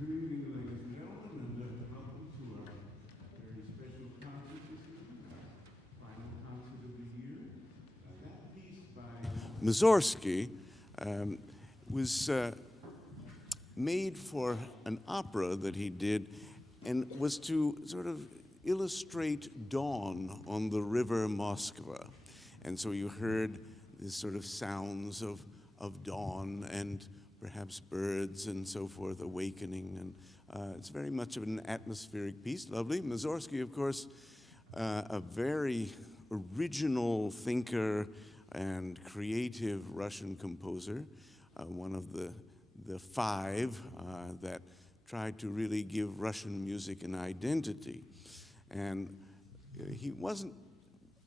Good evening, ladies and gentlemen, and welcome to our very special concert this evening, our final concert of the year. That piece by Mussorgsky was made for an opera that he did and was to sort of illustrate dawn on the river Moskva. And so you heard these sort of sounds of dawn and perhaps birds and so forth awakening. And it's very much of an atmospheric piece, lovely. Mussorgsky, of course, a very original thinker and creative Russian composer. one of the five that tried to really give Russian music an identity. And he wasn't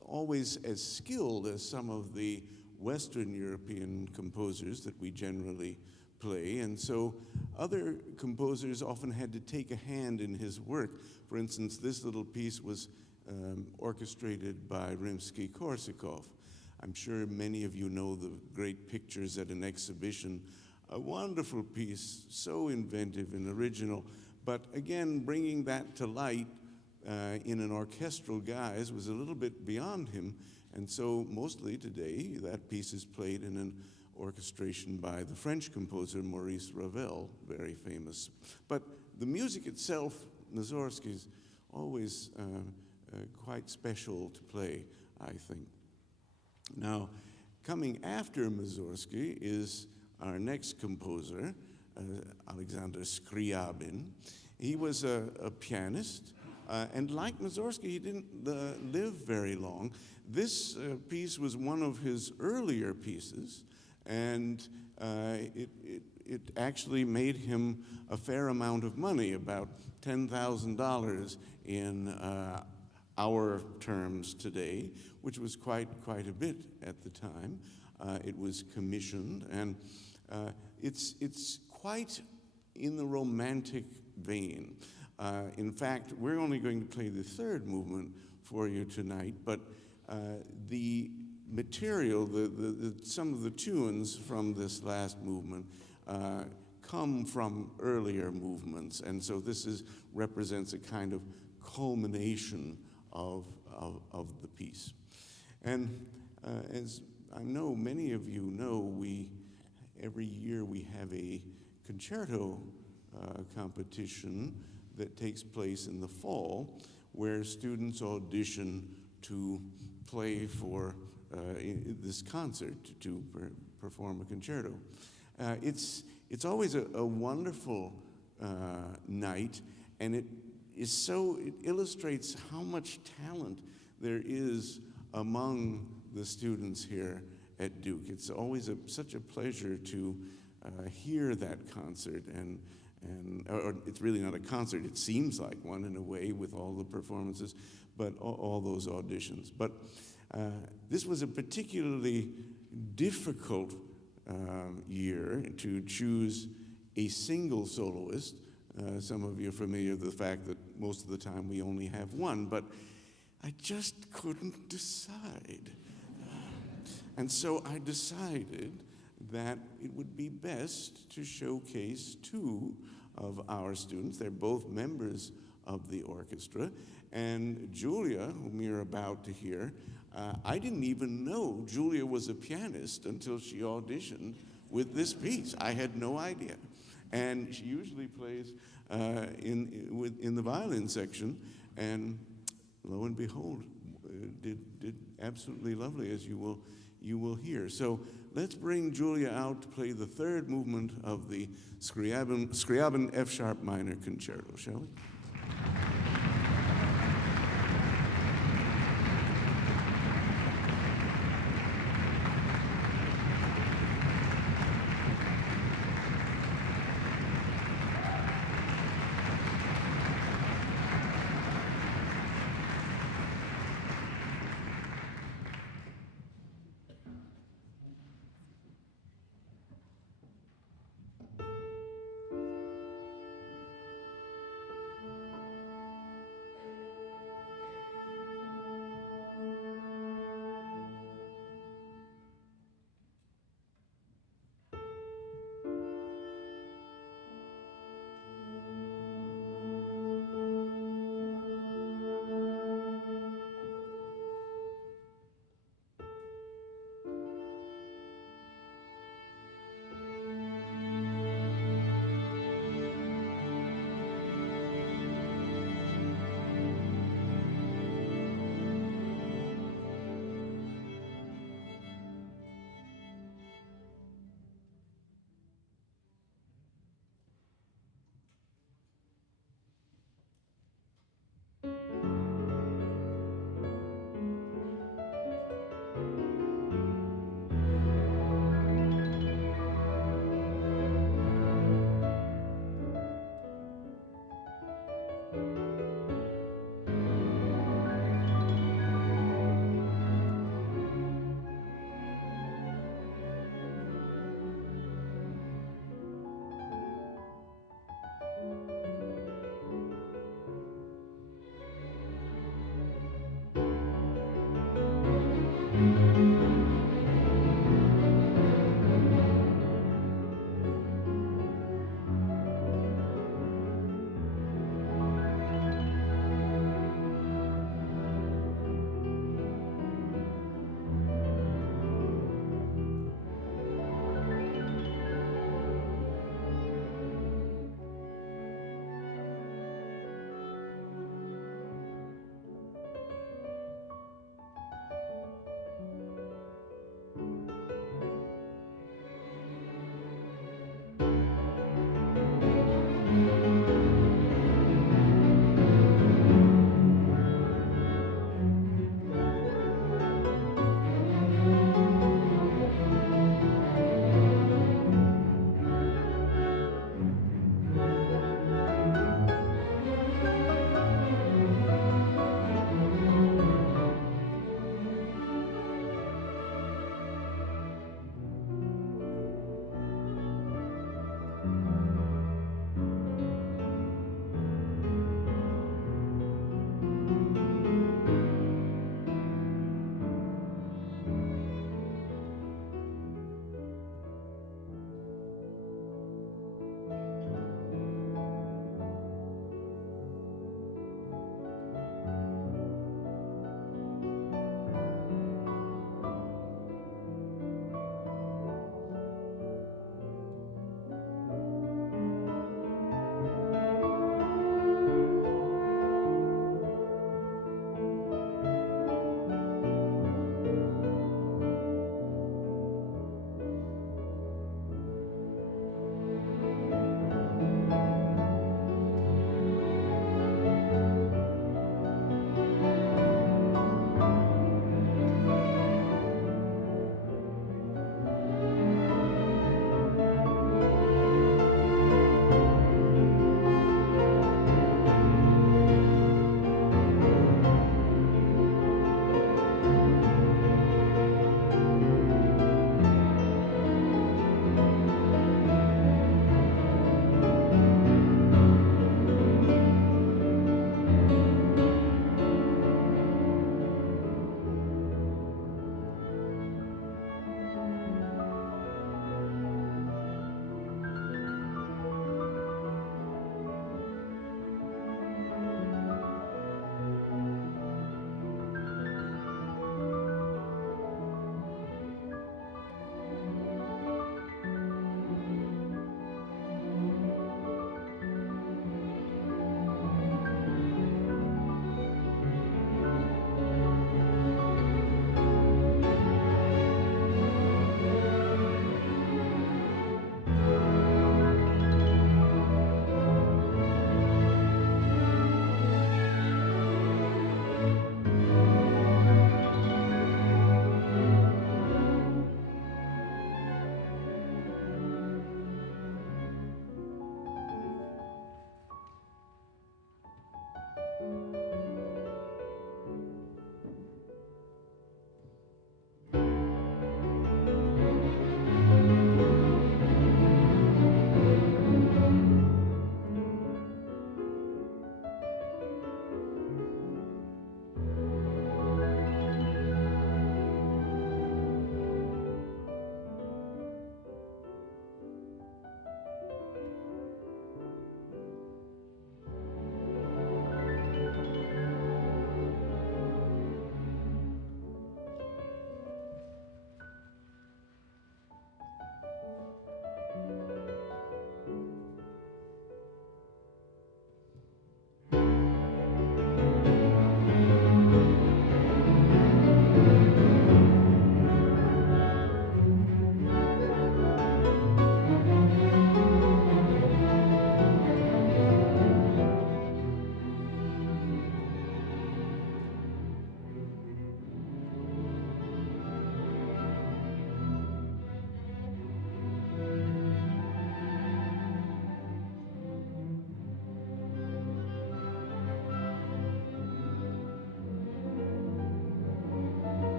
always as skilled as some of the Western European composers that we generally play, and so other composers often had to take a hand in his work. For instance, this little piece was orchestrated by Rimsky-Korsakov. I'm sure many of you know the great pictures at an exhibition. A wonderful piece, so inventive and original, but again, bringing that to light in an orchestral guise was a little bit beyond him, and so mostly today that piece is played in an orchestration by the French composer Maurice Ravel, very famous. But the music itself, Mussorgsky, is always quite special to play, I think. Now, coming after Mussorgsky is our next composer, Alexander Scriabin. He was a pianist, and like Mussorgsky, he didn't live very long. This piece was one of his earlier pieces, and it actually made him a fair amount of money, about $10,000 in our terms today, which was quite a bit at the time. It was commissioned, and it's quite in the romantic vein. In fact, we're only going to play the third movement for you tonight, but the material, some of the tunes from this last movement come from earlier movements, and so this represents a kind of culmination of the piece. And as I know many of you know, every year we have a concerto competition that takes place in the fall, where students audition to play for this concert, to perform a concerto. It's always a wonderful night, and it illustrates how much talent there is among the students here at Duke. It's always such a pleasure to hear that concert, or it's really not a concert, it seems like one in a way with all the performances, but all those auditions. But this was a particularly difficult year to choose a single soloist. Some of you are familiar with the fact that most of the time we only have one, but I just couldn't decide. And so I decided that it would be best to showcase two of our students. They're both members of the orchestra. And Julia, whom you're about to hear, I didn't even know Julia was a pianist until she auditioned with this piece. I had no idea. And she usually plays in the violin section, and lo and behold, did absolutely lovely, as you will hear. So let's bring Julia out to play the third movement of the Scriabin F-sharp minor concerto, shall we?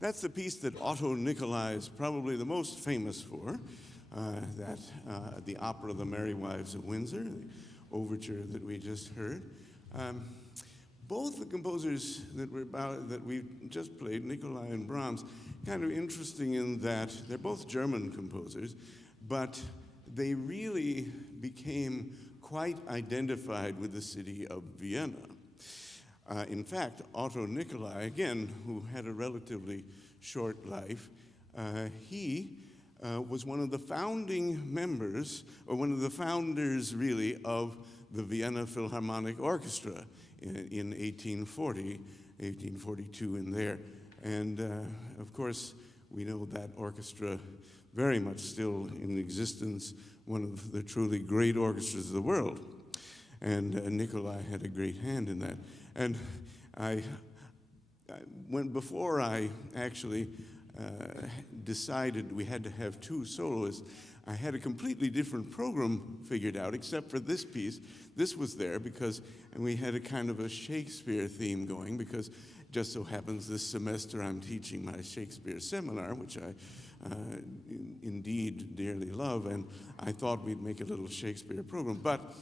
That's the piece that Otto Nicolai is probably the most famous for, the opera The Merry Wives of Windsor, the overture that we just heard. Both the composers that we just played, Nikolai and Brahms, kind of interesting in that they're both German composers, but they really became quite identified with the city of Vienna. In fact, Otto Nicolai, again, who had a relatively short life, he was one of the founding members, or one of the founders, really, of the Vienna Philharmonic Orchestra in 1840, 1842 in there. And, of course, we know that orchestra very much still in existence, one of the truly great orchestras of the world. And Nicolai had a great hand in that. And before I actually decided we had to have two soloists, I had a completely different program figured out, except for this piece. This was there because, and we had a kind of a Shakespeare theme going, because it just so happens this semester I'm teaching my Shakespeare seminar, which I indeed dearly love, and I thought we'd make a little Shakespeare program, but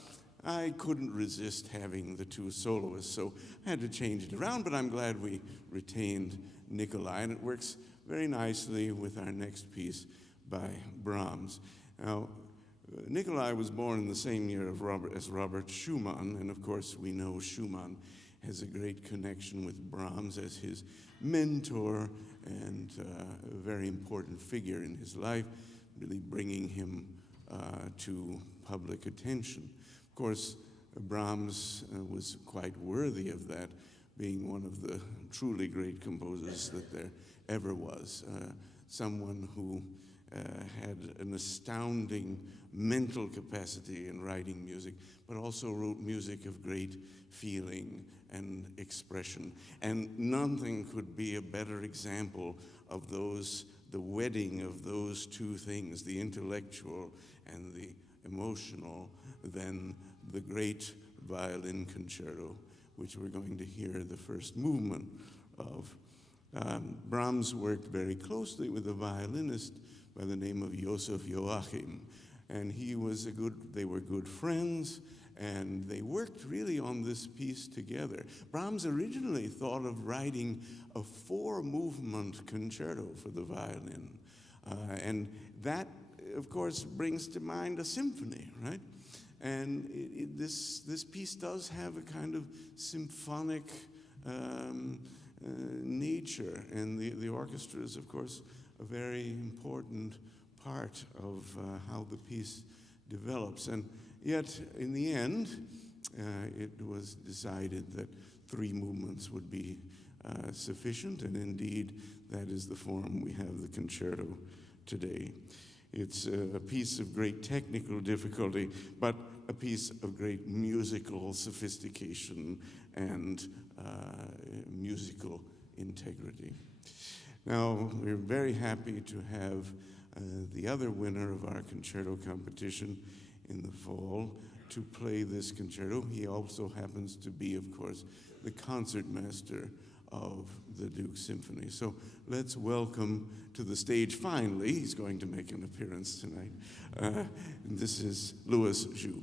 I couldn't resist having the two soloists, so I had to change it around, but I'm glad we retained Nicolai, and it works very nicely with our next piece by Brahms. Now, Nicolai was born in the same year as Robert Schumann, and of course we know Schumann has a great connection with Brahms as his mentor and a very important figure in his life, really bringing him to public attention. Of course, Brahms was quite worthy of that, being one of the truly great composers that there ever was. Someone who had an astounding mental capacity in writing music, but also wrote music of great feeling and expression. And nothing could be a better example of the wedding of those two things, the intellectual and the emotional, than the great violin concerto, which we're going to hear the first movement of. Brahms worked very closely with a violinist by the name of Joseph Joachim, and they were good friends, and they worked really on this piece together. Brahms originally thought of writing a 4-movement concerto for the violin, and that, of course, brings to mind a symphony, right? And this piece does have a kind of symphonic nature, and the orchestra is, of course, a very important part of how the piece develops. And yet, in the end, it was decided that 3 movements would be sufficient, and indeed, that is the form we have the concerto today. It's a piece of great technical difficulty, but a piece of great musical sophistication and musical integrity. Now, we're very happy to have the other winner of our concerto competition in the fall to play this concerto. He also happens to be, of course, the concertmaster of the Duke Symphony. So let's welcome to the stage, finally, he's going to make an appearance tonight. This is Louis Zhu.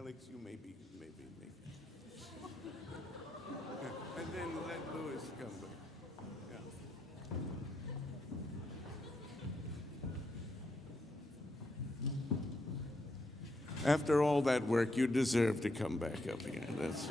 Alex, you maybe. And then let Louis come back. Yeah. After all that work, you deserve to come back up here. That's...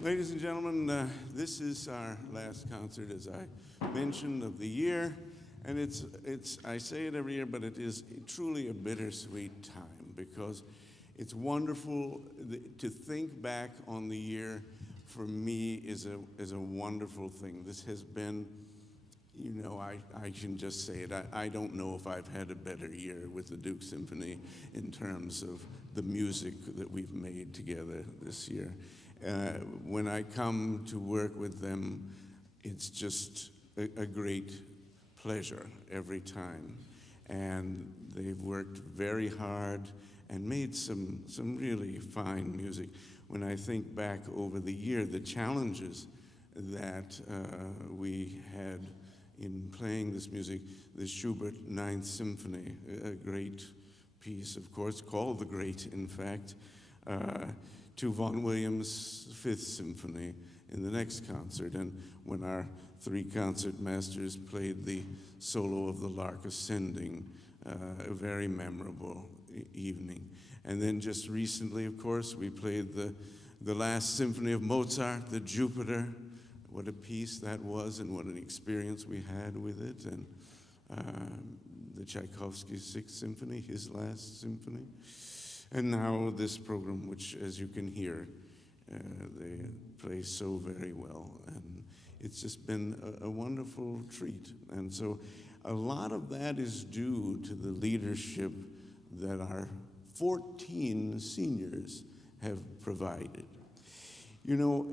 Ladies and gentlemen, this is our last concert, as I mentioned, of the year. And it's I say it every year, but it is truly a bittersweet time because it's wonderful to think back on the year. For me, is a wonderful thing. This has been, you know, I can just say it. I don't know if I've had a better year with the Duke Symphony in terms of the music that we've made together this year. When I come to work with them, it's just a great pleasure every time. And they've worked very hard and made some really fine music. When I think back over the year, the challenges that we had in playing this music, the Schubert Ninth Symphony, a great piece, of course, called the Great, in fact, to Vaughan Williams' Fifth Symphony in the next concert. And when our three concertmasters played the solo of the Lark Ascending, a very memorable evening. And then just recently, of course, we played the last symphony of Mozart, the Jupiter. What a piece that was and what an experience we had with it. And the Tchaikovsky Sixth Symphony, his last symphony. And now this program, which, as you can hear, they play so very well. And it's just been a wonderful treat. And so a lot of that is due to the leadership that our 14 seniors have provided. You know,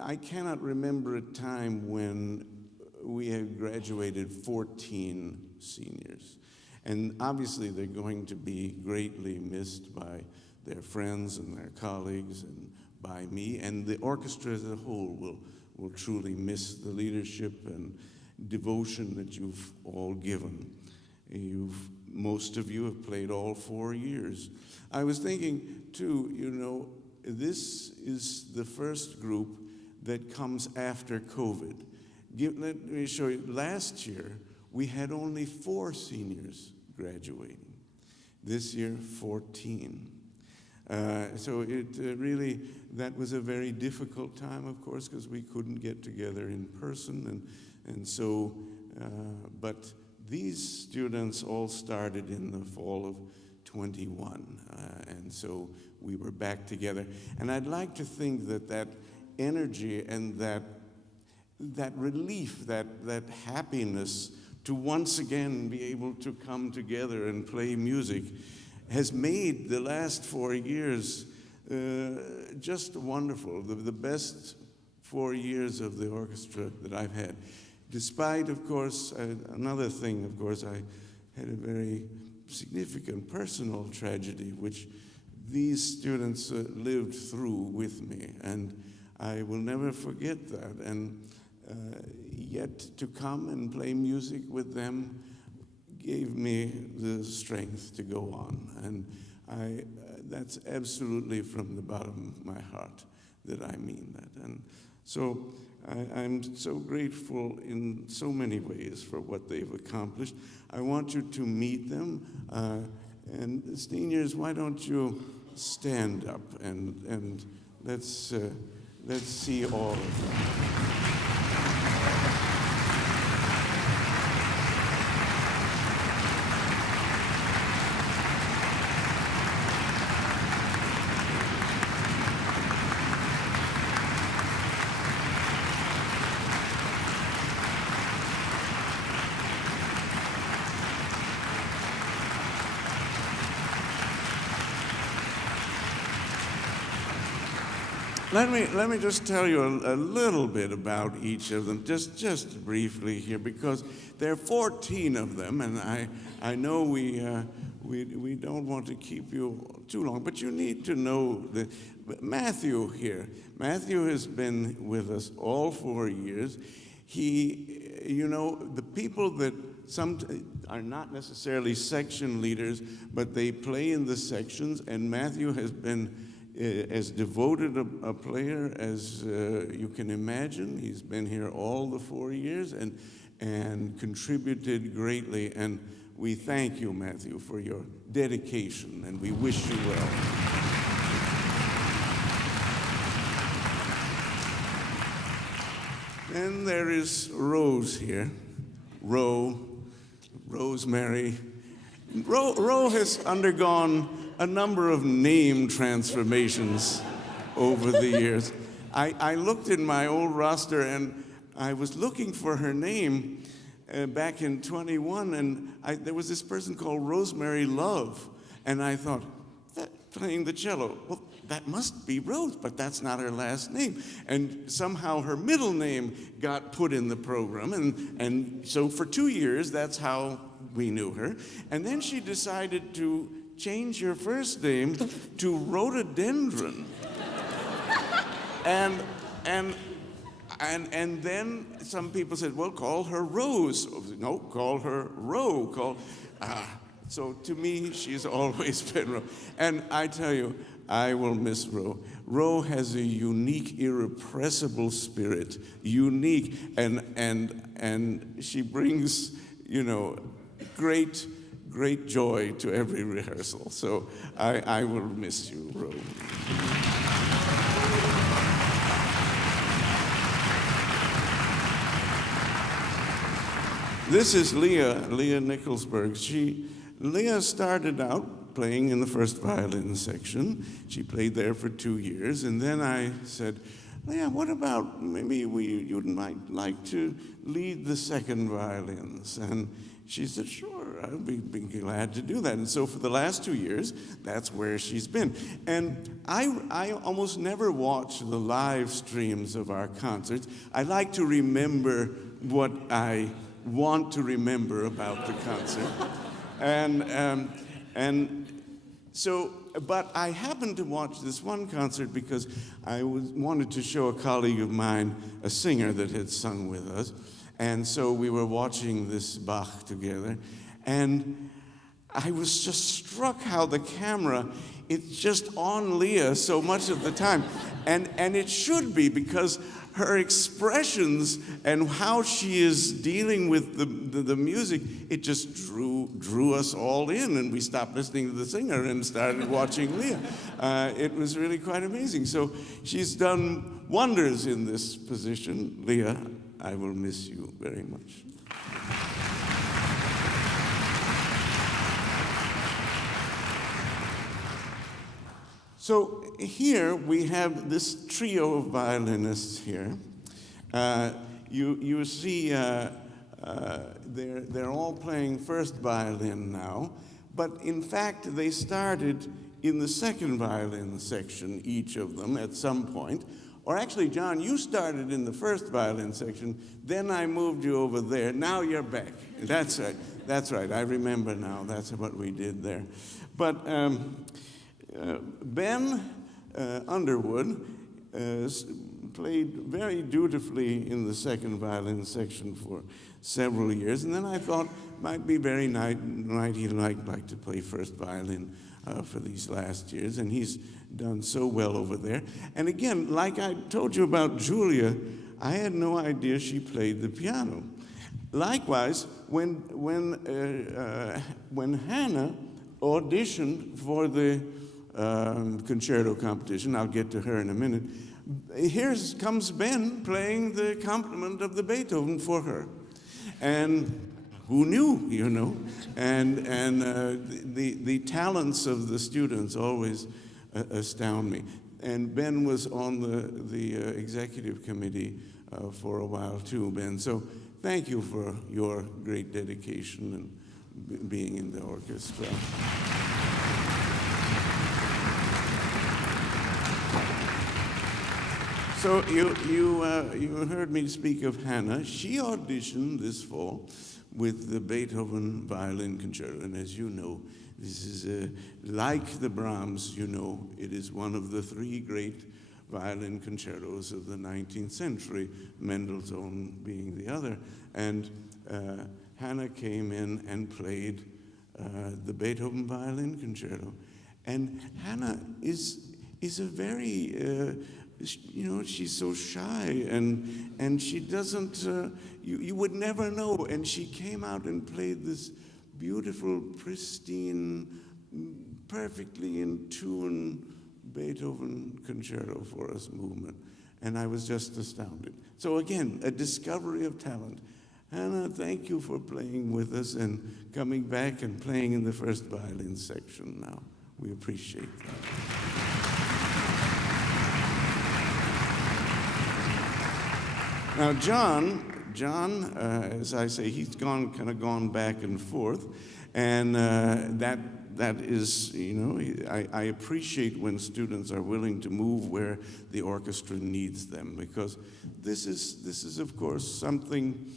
I cannot remember a time when we have graduated 14 seniors. And obviously they're going to be greatly missed by their friends and their colleagues and by me. And the orchestra as a whole will truly miss the leadership and devotion that you've all given. Most of you have played all 4 years. I was thinking, too, you know, this is the first group that comes after COVID. Let me show you. Last year, we had only 4 seniors graduating. This year, 14. So it really, that was a very difficult time, of course, because we couldn't get together in person. And so, but these students all started in the fall of 21. And so we were back together. And I'd like to think that energy and that relief, that happiness to once again be able to come together and play music has made the last 4 years just wonderful, the best 4 years of the orchestra that I've had. Despite, of course, another thing, of course, I had a very significant personal tragedy, which these students lived through with me, and I will never forget that. And yet to come and play music with them gave me the strength to go on. And that's absolutely from the bottom of my heart that I mean that. And so I'm so grateful in so many ways for what they've accomplished. I want you to meet them. And seniors, why don't you stand up and let's see all of them. Let me just tell you a little bit about each of them, just briefly here, because there are 14 of them, and I know we don't want to keep you too long, but you need to know that Matthew here. Matthew has been with us all 4 years. The people that some are not necessarily section leaders, but they play in the sections, and Matthew has been as devoted a player as you can imagine. He's been here all the 4 years and contributed greatly, and we thank you, Matthew, for your dedication, and we wish you well. Then there is Rose here. Rosemary. Ro has undergone a number of name transformations over the years. I looked in my old roster and I was looking for her name back in 21, and there was this person called Rosemary Love, and I thought, playing the cello, well, that must be Rose, but that's not her last name. And somehow her middle name got put in the program, and so for 2 years, that's how we knew her. And then she decided to change her first name to Rhododendron. And then some people said, well, call her Rose. No, call her Ro. So to me, she's always been Ro. And I tell you, I will miss Ro. Ro has a unique, irrepressible spirit, unique, and she brings, great joy to every rehearsal. So I will miss you, Ro. This is Leah Nicholsberg. Leah started out playing in the first violin section. She played there for 2 years, and then I said, Leah, what about maybe you might like to lead the second violins? And she said, sure, I'd be glad to do that. And so for the last 2 years, that's where she's been. And I almost never watch the live streams of our concerts. I like to remember what I want to remember about the concert. But I happened to watch this one concert because I wanted to show a colleague of mine a singer that had sung with us. And so we were watching this Bach together. And I was just struck how the camera, it's just on Leah so much of the time. And it should be, because her expressions and how she is dealing with the music, it just drew us all in, and we stopped listening to the singer and started watching Leah. It was really quite amazing. So she's done wonders in this position. Leah, I will miss you very much. So here we have this trio of violinists here. You see they're all playing first violin now, but in fact they started in the second violin section, each of them at some point. Or actually, John, you started in the first violin section, then I moved you over there, now you're back. That's right, I remember now, that's what we did there. But Ben Underwood played very dutifully in the second violin section for several years, and then I thought might be very nice he'd like to play first violin for these last years, and he's done so well over there. And again, like I told you about Julia, I had no idea she played the piano. Likewise, when Hannah auditioned for the concerto competition, I'll get to her in a minute, here comes Ben playing the accompaniment of the Beethoven for her. And who knew, And the talents of the students always astound me. And Ben was on the executive committee for a while too, Ben. So thank you for your great dedication and being in the orchestra. So you heard me speak of Hannah. She auditioned this fall with the Beethoven Violin Concerto. And as you know, this is like the Brahms, it is one of the three great violin concertos of the 19th century, Mendelssohn being the other. And Hannah came in and played the Beethoven Violin Concerto. And Hannah is a very, she's so shy, and she doesn't, you would never know. And she came out and played this beautiful, pristine, perfectly in tune Beethoven Concerto for us movement. And I was just astounded. So again, a discovery of talent. Hannah, thank you for playing with us and coming back and playing in the first violin section now. We appreciate that. Now, John, as I say, he's kind of gone back and forth, and that is, I appreciate when students are willing to move where the orchestra needs them, because this is of course something.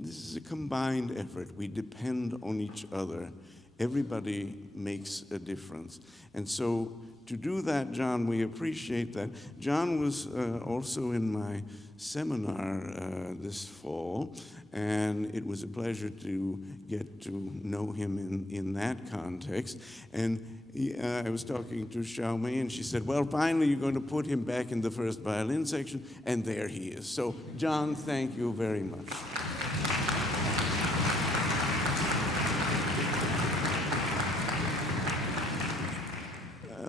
This is a combined effort. We depend on each other. Everybody makes a difference. And so to do that, John, we appreciate that. John was also in my seminar this fall, and it was a pleasure to get to know him in that context. And I was talking to Hsiao-mei, and she said, well, finally you're going to put him back in the first violin section, and there he is. So, John, thank you very much.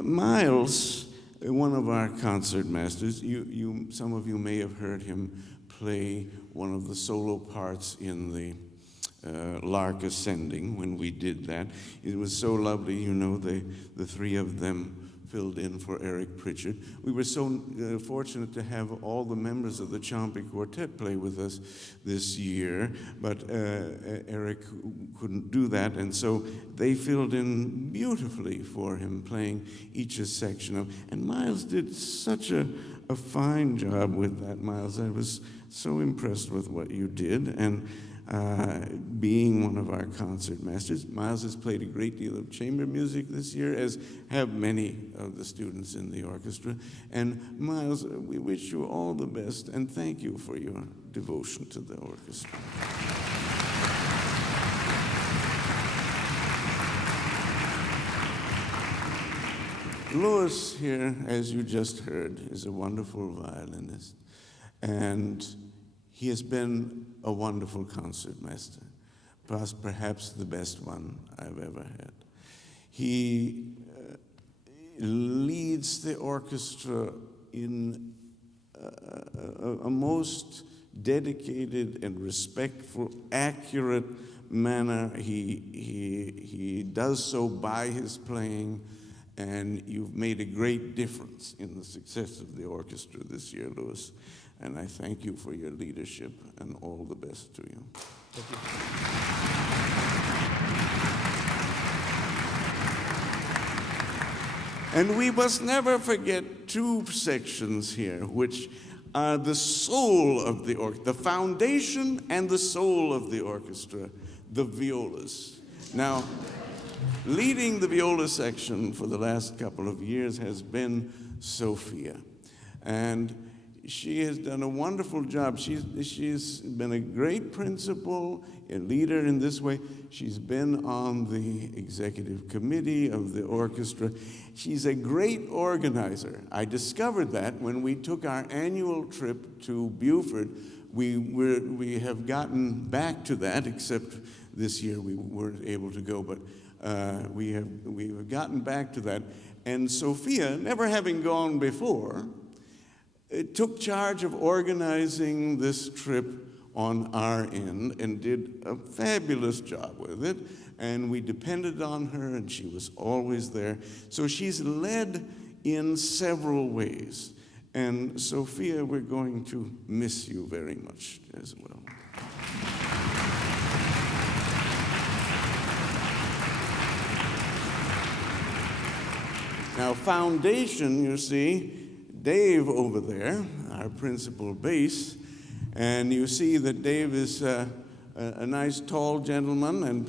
Miles, one of our concertmasters, some of you may have heard him play one of the solo parts in the Lark Ascending when we did that. It was so lovely, the three of them filled in for Eric Pritchard. We were so fortunate to have all the members of the Ciompi Quartet play with us this year, but Eric couldn't do that, and so they filled in beautifully for him, playing each a section of, and Miles did such a fine job with that, Miles. I was so impressed with what you did, and being one of our concertmasters, Miles has played a great deal of chamber music this year, as have many of the students in the orchestra. And Miles, we wish you all the best, and thank you for your devotion to the orchestra. Louis here, as you just heard, is a wonderful violinist, and he has been a wonderful concertmaster, perhaps the best one I've ever had. He leads the orchestra in a most dedicated and respectful, accurate manner. He does so by his playing, and you've made a great difference in the success of the orchestra this year, Louis. And I thank you for your leadership, and all the best to you. Thank you. And we must never forget two sections here, which are the soul of the orchestra, the foundation and the soul of the orchestra, the violas. Now, leading the viola section for the last couple of years has been Sophia. And she has done a wonderful job. She's been a great principal, a leader in this way. She's been on the executive committee of the orchestra. She's a great organizer. I discovered that when we took our annual trip to Beaufort. We have gotten back to that, except this year we weren't able to go, but we have gotten back to that. And Sophia, never having gone before, took charge of organizing this trip on our end and did a fabulous job with it. And we depended on her, and she was always there. So she's led in several ways. And Sophia, we're going to miss you very much as well. Now, foundation, you see, Dave over there, our principal bass, and you see that Dave is a nice tall gentleman and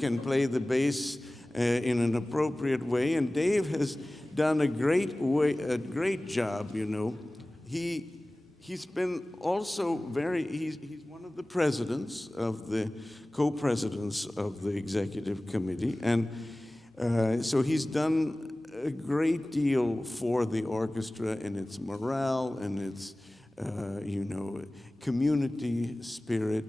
can play the bass in an appropriate way. And Dave has done a great job, you know. He's been also he's one of the presidents of the co-presidents of the executive committee, and so he's done a great deal for the orchestra and its morale and its, community spirit,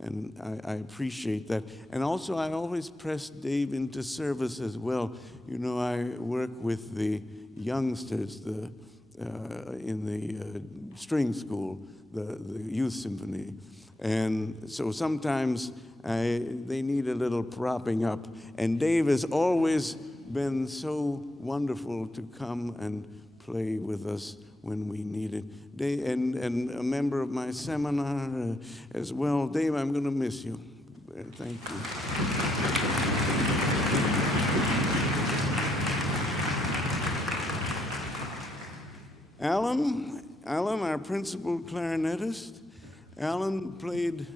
and I appreciate that. And also, I always press Dave into service as well. You know, I work with the youngsters in the string school, the youth symphony, and so sometimes they need a little propping up, and Dave has always been so wonderful to come and play with us when we need it. And a member of my seminar as well. Dave, I'm going to miss you. Thank you. Alan, our principal clarinetist. Alan played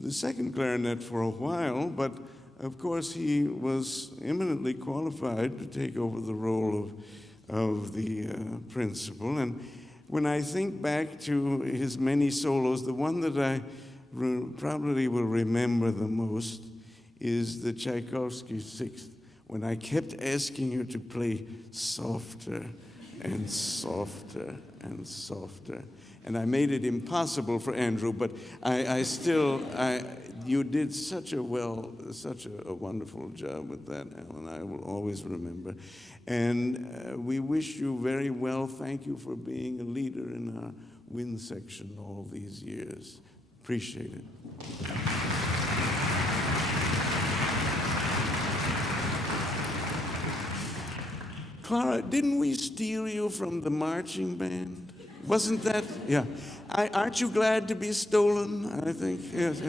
the second clarinet for a while, but of course he was eminently qualified to take over the role of the principal. And when I think back to his many solos, the one that I probably will remember the most is the Tchaikovsky Sixth, when I kept asking you to play softer and softer and softer. And I made it impossible for Andrew, but you did such a wonderful job with that, Alan. I will always remember. And we wish you very well. Thank you for being a leader in our wind section all these years. Appreciate it. Clara, didn't we steal you from the marching band? Wasn't that? Yeah. Aren't you glad to be stolen? I think, yes.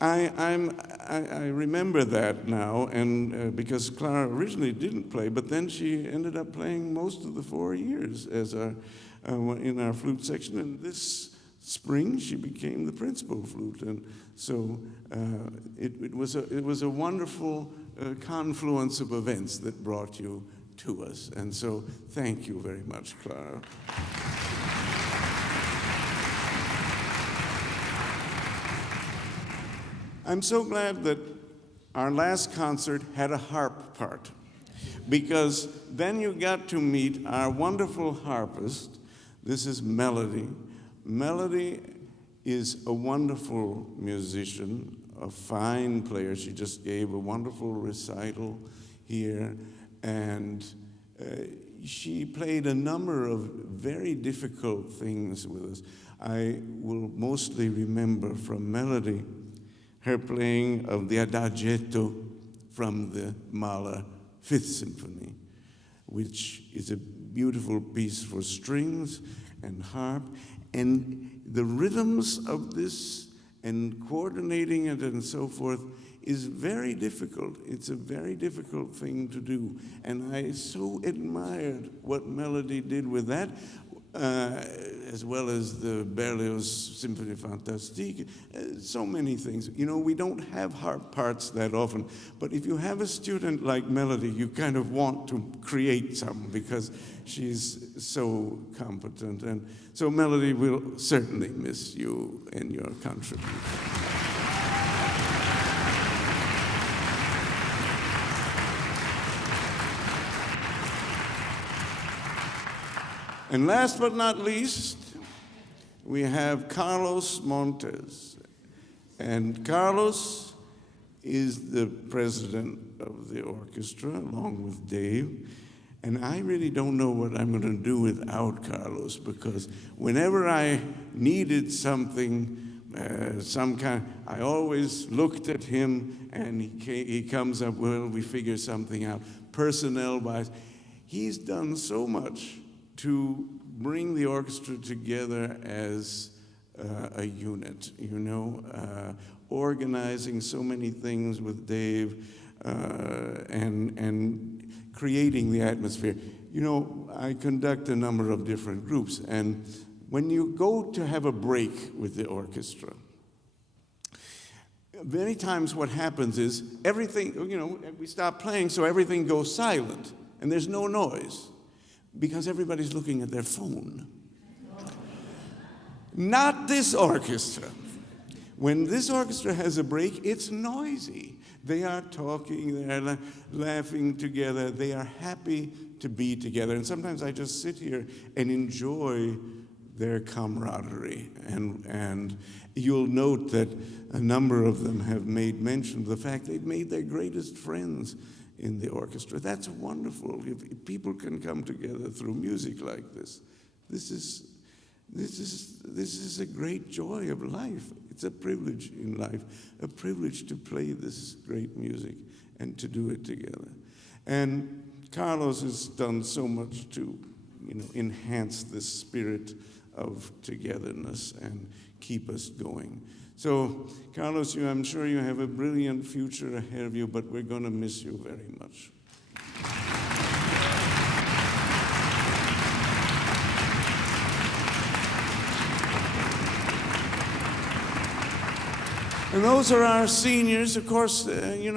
I remember that now, and because Clara originally didn't play, but then she ended up playing most of the 4 years as in our flute section, and this spring she became the principal flute, and so it was a wonderful confluence of events that brought you to us, and so thank you very much, Clara. I'm so glad that our last concert had a harp part, because then you got to meet our wonderful harpist. This is Melody. Melody is a wonderful musician, a fine player. She just gave a wonderful recital here, and she played a number of very difficult things with us. I will mostly remember from Melody her playing of the Adagietto from the Mahler Fifth Symphony, which is a beautiful piece for strings and harp, and the rhythms of this and coordinating it and so forth is very difficult. It's a very difficult thing to do, and I so admired what Melody did with that, as well as the Berlioz Symphonie Fantastique, so many things. You know, we don't have harp parts that often, but if you have a student like Melody, you kind of want to create some because she's so competent. And so Melody will certainly miss you and your contribution. And last but not least, we have Carlos Montes. And Carlos is the president of the orchestra, along with Dave. And I really don't know what I'm going to do without Carlos, because whenever I needed something, I always looked at him, and he comes up, well, we figure something out, personnel-wise. He's done so much to bring the orchestra together as a unit, you know, organizing so many things with Dave and creating the atmosphere. You know, I conduct a number of different groups, and when you go to have a break with the orchestra, many times what happens is everything, you know, we stop playing, so everything goes silent. and there's no noise because everybody's looking at their phone. Not this orchestra. When this orchestra has a break, it's noisy. They are talking, they are laughing together, they are happy to be together. And sometimes I just sit here and enjoy their camaraderie. And you'll note that a number of them have made mention of the fact they've made their greatest friends in the orchestra. That's wonderful. If people can come together through music like this, this is a great joy of life. It's a privilege in life, a privilege to play this great music and to do it together. And Carlos has done so much to, enhance this spirit of togetherness and keep us going. So, Carlos, I'm sure you have a brilliant future ahead of you, but we're going to miss you very much. And those are our seniors. Of course, we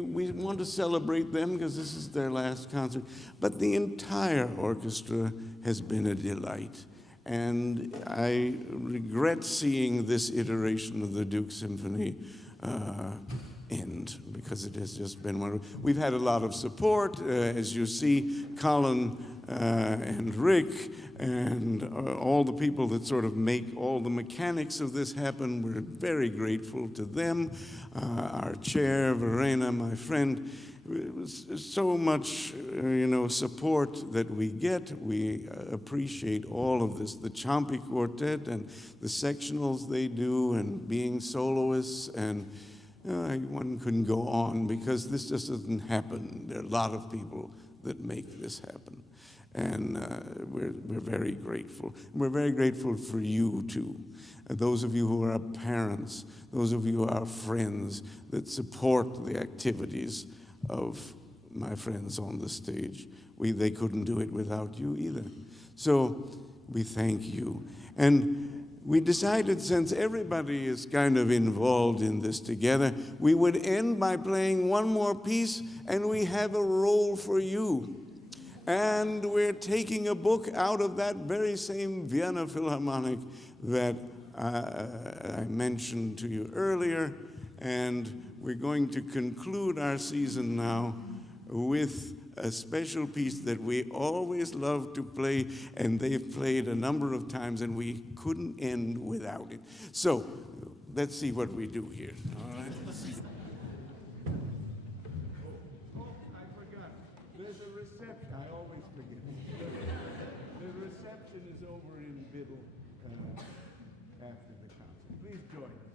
want to celebrate them because this is their last concert. But the entire orchestra has been a delight. And I regret seeing this iteration of the Duke Symphony end because it has just been wonderful. We've had a lot of support, as you see, Colin and Rick and all the people that sort of make all the mechanics of this happen. We're very grateful to them. Our chair, Verena, my friend, it was so much, support that we get. We appreciate all of this. The Ciompi Quartet and the sectionals they do and being soloists, and one couldn't go on because this just doesn't happen. There are a lot of people that make this happen. And we're very grateful. We're very grateful for you, too. Those of you who are parents, those of you who are friends that support the activities of my friends on the stage. They couldn't do it without you either. So we thank you. And we decided, since everybody is kind of involved in this together, we would end by playing one more piece, and we have a role for you. And we're taking a book out of that very same Vienna Philharmonic that I mentioned to you earlier, and we're going to conclude our season now with a special piece that we always love to play, and they've played a number of times, and we couldn't end without it. So let's see what we do here. All right? I forgot. There's a reception. I always forget. The reception is over in Biddle after the concert. Please join us.